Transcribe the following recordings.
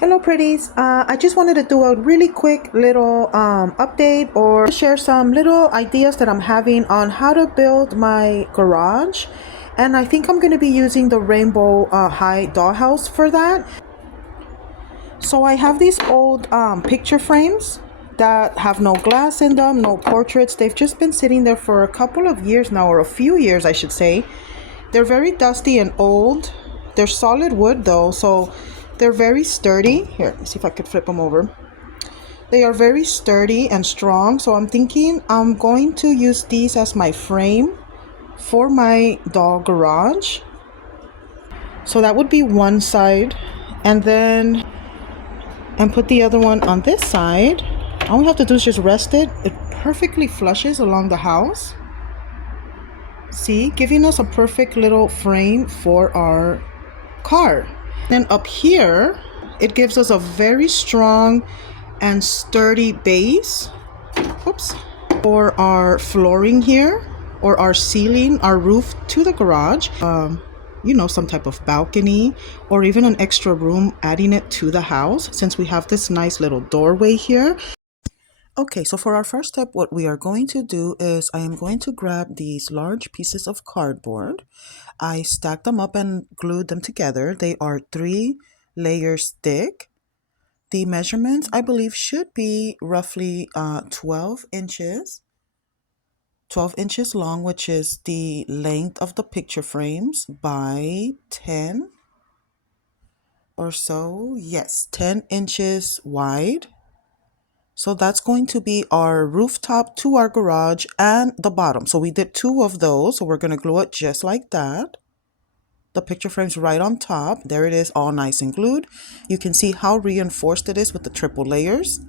Hello pretties, I just wanted to do a really quick little update or share some little ideas that I'm having on how to build my garage, and I think I'm going to be using the rainbow high dollhouse for that. So I have these old picture frames that have no glass in them, no portraits. They've just been sitting there for a couple of years now, or a few years I should say. They're very dusty and old. They're solid wood though, so they're very sturdy. Here, let me see if I could flip them over. They are very sturdy and strong, so I'm thinking I'm going to use these as my frame for my doll garage. So that would be one side, and put the other one on this side. All we have to do is just rest it. It perfectly flushes along the house. See, giving us a perfect little frame for our car. Then up here, it gives us a very strong and sturdy base. Oops. For our flooring here, or our ceiling, our roof to the garage. Some type of balcony or even an extra room, adding it to the house since we have this nice little doorway here. Okay, so for our first step, what we are going to do is I am going to grab these large pieces of cardboard. I stacked them up and glued them together. They are 3 layers thick. The measurements, I believe, should be roughly 12 inches. 12 inches long, which is the length of the picture frames, by 10 or so. Yes, 10 inches wide. So that's going to be our rooftop to our garage and the bottom. So we did 2 of those. So we're going to glue it just like that. The picture frame's right on top. There it is, all nice and glued. You can see how reinforced it is with the triple layers.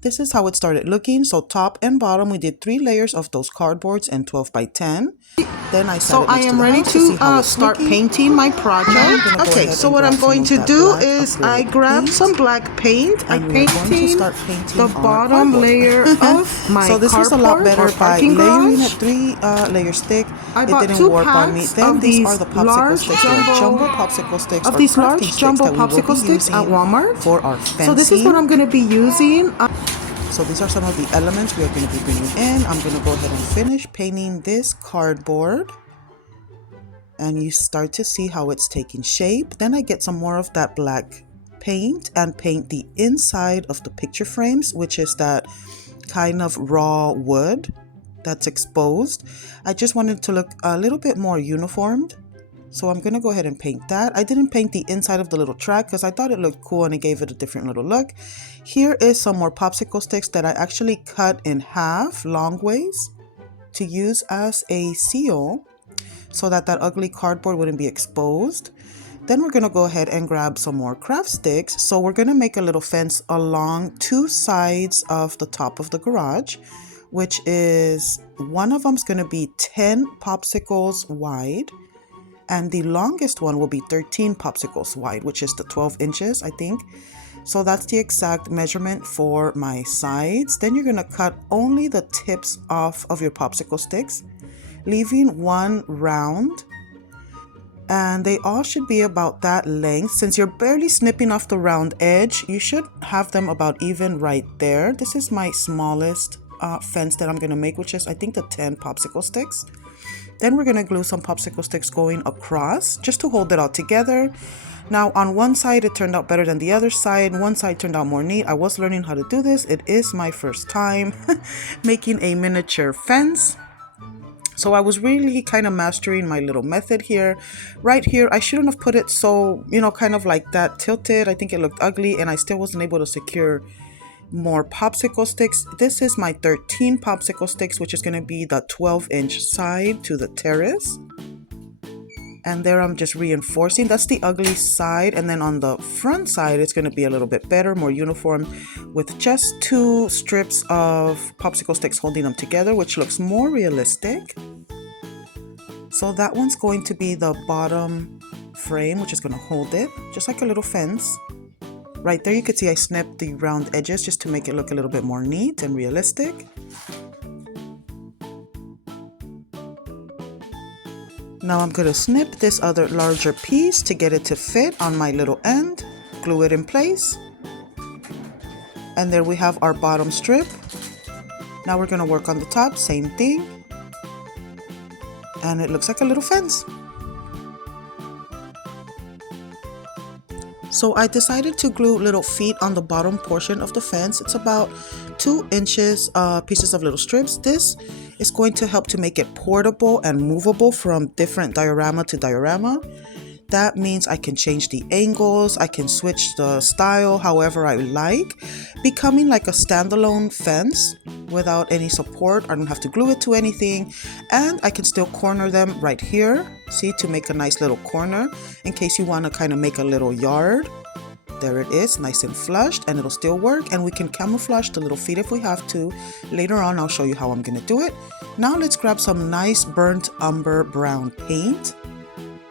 This is how it started looking. So top and bottom, we did 3 layers of those cardboards and 12 by 10. Then I am ready to start painting my project. Okay, so what I'm going to do is I grab some black paint. I'm painting the bottom layer of my so this was a lot better by layering it 3 layers thick. It didn't work on me. Then these are the popsicle sticks, jumbo popsicle sticks, of these large jumbo popsicle sticks at Walmart for our fencing. So this is what I'm going to be using. So these are some of the elements we are going to be bringing in. I'm going to go ahead and finish painting this cardboard. And you start to see how it's taking shape. Then I get some more of that black paint and paint the inside of the picture frames, which is that kind of raw wood that's exposed. I just wanted to look a little bit more uniformed. So I'm going to go ahead and paint that. I didn't paint the inside of the little track because I thought it looked cool and it gave it a different little look. Here is some more popsicle sticks that I actually cut in half long ways to use as a seal so that ugly cardboard wouldn't be exposed. Then we're going to go ahead and grab some more craft sticks. So we're going to make a little fence along 2 sides of the top of the garage, which is, one of them is going to be 10 popsicles wide. And the longest one will be 13 popsicles wide, which is the 12 inches, I think. So that's the exact measurement for my sides. Then you're going to cut only the tips off of your popsicle sticks, leaving one round. And they all should be about that length. Since you're barely snipping off the round edge, you should have them about even right there. This is my smallest fence that I'm going to make, which is, I think, the 10 popsicle sticks. Then we're going to glue some popsicle sticks going across just to hold it all together. Now on one side it turned out better than the other side. One side turned out more neat. I was learning how to do this. It is my first time making a miniature fence. So I was really kind of mastering my little method here. Right here, I shouldn't have put it so, kind of like that tilted. I think it looked ugly and I still wasn't able to secure more popsicle sticks. This is my 13 popsicle sticks, which is going to be the 12-inch side to the terrace. And there I'm just reinforcing. That's the ugly side. And then on the front side, it's going to be a little bit better, more uniform, with just 2 strips of popsicle sticks holding them together, which looks more realistic. So that one's going to be the bottom frame, which is going to hold it, just like a little fence. Right there, you could see I snipped the round edges just to make it look a little bit more neat and realistic. Now I'm going to snip this other larger piece to get it to fit on my little end, glue it in place, And there we have our bottom strip. Now we're gonna work on the top, same thing. And it looks like a little fence. So I decided to glue little feet on the bottom portion of the fence. It's about 2 inches pieces of little strips. This is going to help to make it portable and movable from different diorama to diorama. That means I can change the angles, I can switch the style however I like, becoming like a standalone fence without any support. I don't have to glue it to anything, and I can still corner them right here, see, to make a nice little corner in case you want to kind of make a little yard. There it is, nice and flushed, and it'll still work, and we can camouflage the little feet if we have to. Later on, I'll show you how I'm going to do it. Now let's grab some nice burnt umber brown paint,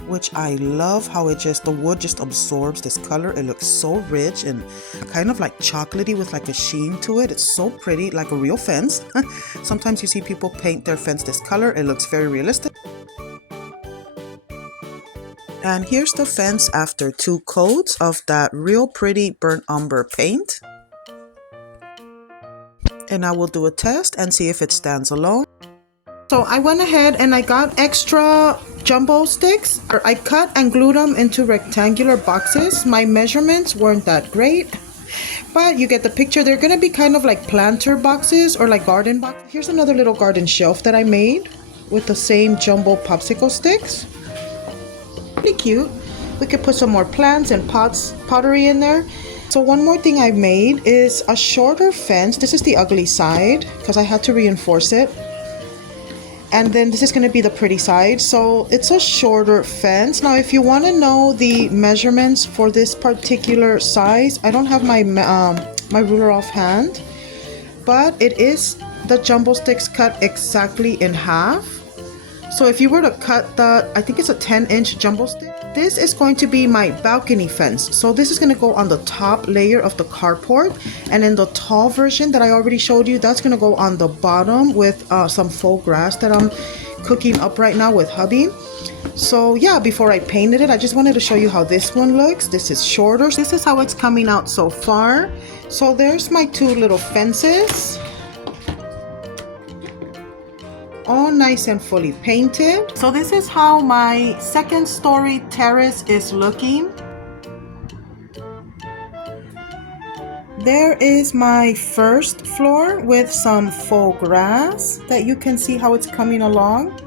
which I love how the wood just absorbs this color. It looks so rich and kind of like chocolatey with like a sheen to it. It's so pretty, like a real fence. Sometimes you see people paint their fence this color. It looks very realistic. And here's the fence after 2 coats of that real pretty burnt umber paint. And I will do a test and see if it stands alone. So I went ahead and I got extra jumbo sticks. I cut and glued them into rectangular boxes. My measurements weren't that great, but you get the picture. They're gonna be kind of like planter boxes or like garden boxes. Here's another little garden shelf that I made with the same jumbo popsicle sticks. Pretty cute. We could put some more plants and pottery in there. So one more thing I made is a shorter fence. This is the ugly side because I had to reinforce it. And then this is going to be the pretty side. So it's a shorter fence. Now, if you want to know the measurements for this particular size, I don't have my my ruler offhand, but it is the jumbo sticks cut exactly in half. So if you were to cut I think it's a 10-inch jumbo stick. This is going to be my balcony fence. So this is going to go on the top layer of the carport. And in the tall version that I already showed you, that's going to go on the bottom with some faux grass that I'm cooking up right now with hubby. So yeah, before I painted it, I just wanted to show you how this one looks. This is shorter. This is how it's coming out so far. So there's my 2 little fences. All nice and fully painted. So this is how my 2nd story terrace is looking. There is my 1st floor with some faux grass that you can see how it's coming along.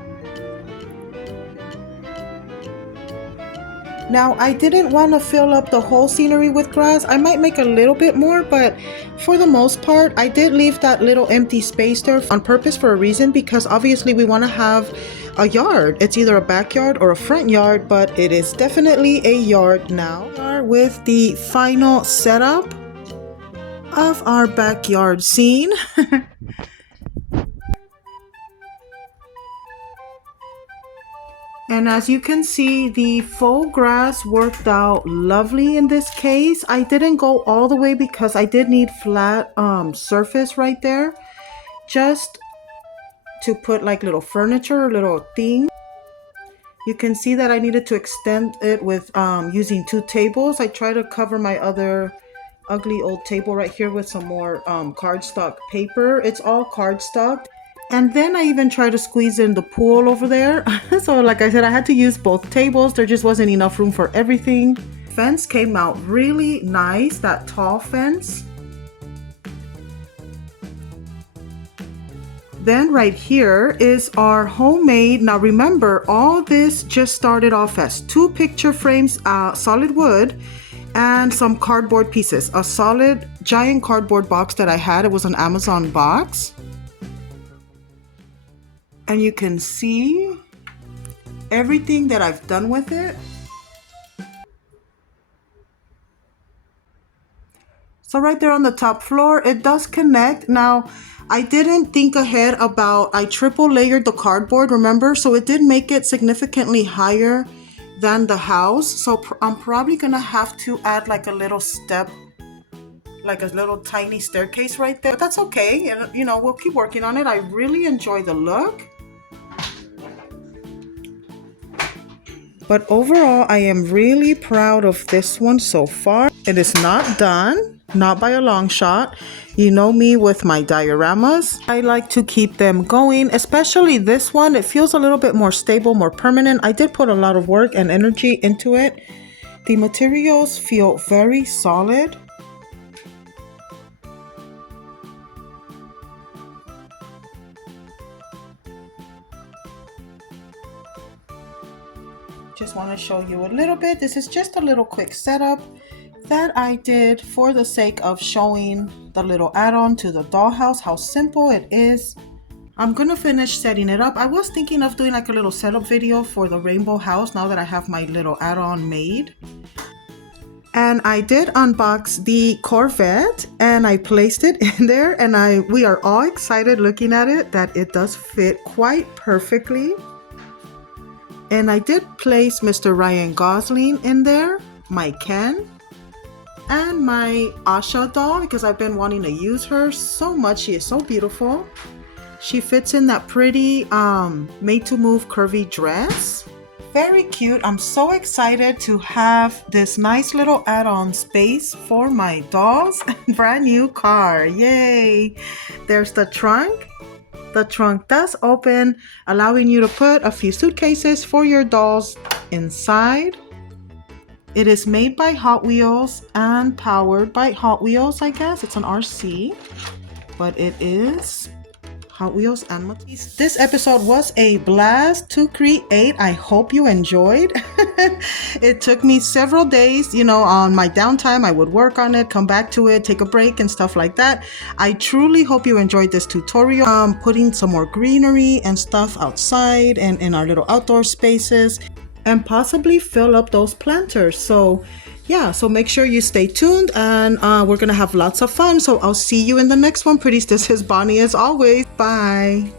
Now, I didn't want to fill up the whole scenery with grass. I might make a little bit more, but for the most part, I did leave that little empty space there on purpose for a reason, because obviously we want to have a yard. It's either a backyard or a front yard, but it is definitely a yard now. With the final setup of our backyard scene. And as you can see, the faux grass worked out lovely in this case. I didn't go all the way because I did need flat surface right there, just to put like little furniture or little things. You can see that I needed to extend it with using 2 tables. I tried to cover my other ugly old table right here with some more cardstock paper. It's all cardstock. And then I even tried to squeeze in the pool over there. So like I said, I had to use both tables. There just wasn't enough room for everything. Fence came out really nice, that tall fence. Then right here is our homemade. Now remember, all this just started off as 2 picture frames, solid wood, and some cardboard pieces. A solid giant cardboard box that I had. It was an Amazon box. And you can see everything that I've done with it. So right there on the top floor, it does connect. Now, I didn't think ahead about, I triple layered the cardboard, remember? So it did make it significantly higher than the house. So I'm probably gonna have to add like a little step, like a little tiny staircase right there. But that's okay, and you know, we'll keep working on it. I really enjoy the look. But overall, I am really proud of this one so far. It is not done. not by a long shot. You know me with my dioramas. I like to keep them going, especially this one. It feels a little bit more stable, more permanent. I did put a lot of work and energy into it. The materials feel very solid. Just want to show you a little bit. This is just a little quick setup that I did for the sake of showing the little add-on to the dollhouse, how simple it is. I'm gonna finish setting it up. I was thinking of doing like a little setup video for the rainbow house now that I have my little add-on made. And I did unbox the Corvette and I placed it in there, and we are all excited looking at it that it does fit quite perfectly. And I did place Mr. Ryan Gosling in there, my Ken, and my Asha doll, because I've been wanting to use her so much. She is so beautiful. She fits in that pretty made to move curvy dress. Very cute. I'm so excited to have this nice little add-on space for my dolls. Brand new car. Yay! There's the trunk. The trunk does open, allowing you to put a few suitcases for your dolls inside. It is made by Hot Wheels and powered by Hot Wheels, I guess. It's an RC, but it is Hot Wheels and Matisse. This episode was a blast to create. I hope you enjoyed. It took me several days, on my downtime. I would work on it, come back to it, take a break and stuff like that. I truly hope you enjoyed this tutorial. Putting some more greenery and stuff outside and in our little outdoor spaces, and possibly fill up those planters. So yeah, so make sure you stay tuned, and we're gonna have lots of fun. So I'll see you in the next one, pretties. This is Bonnie as always. Bye.